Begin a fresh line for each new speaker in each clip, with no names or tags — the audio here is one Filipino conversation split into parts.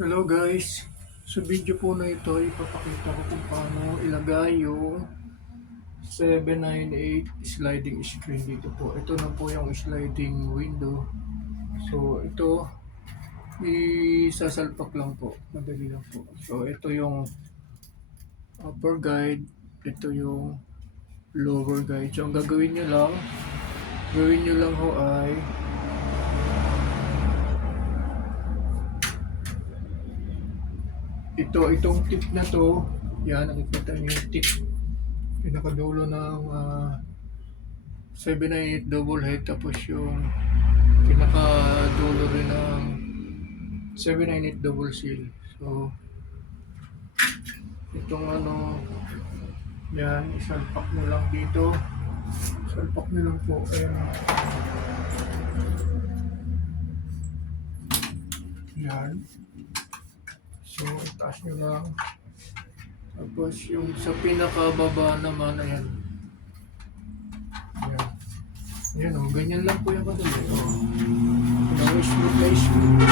Hello guys, sa video po na ito ipapakita ko kung paano ilagay yung 798 sliding screen dito po. Ito na po yung sliding window. So ito isasalpak lang po, madali lang po. So ito yung upper guide, ito yung lower guide. So ang gagawin nyo lang, gawin nyo lang ho ay ito itong tip na to yan nakikita niyo yung tip. Pinakadulo ng ah, 798 double head tapos yung pinakadulo rin ng 798 double seal. So itong ano yan isalpak nyo lang dito. Salpak nyo lang po ayan. Yan So, taas nyo lang. Tapos yung sa pinakababa naman, ayan. Ayan. Ayan, oh, ganyan lang po yung kadali. Oh. Now, smooth na smooth.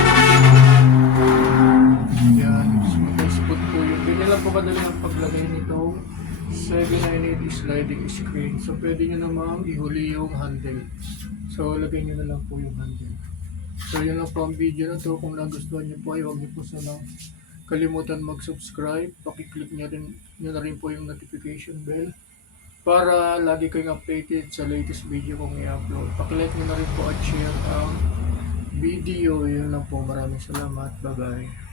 Ayan, smooth po yung ganyan lang po kadali ang paglagay nito 798 sliding screen. So, pwede nyo namang ihuli yung handle. So, lagay nyo na lang po yung handle. So, yun lang po ang video na to. Kung nagustuhan nyo po, ay huwag nyo po sanang kalimutan mag-subscribe. Pakiclick nyo, rin, nyo na rin po yung notification bell para lagi kayong updated sa latest video kong i-upload. Pakilike nyo na rin po at share ang video. Yun lang po. Maraming salamat. Bye-bye.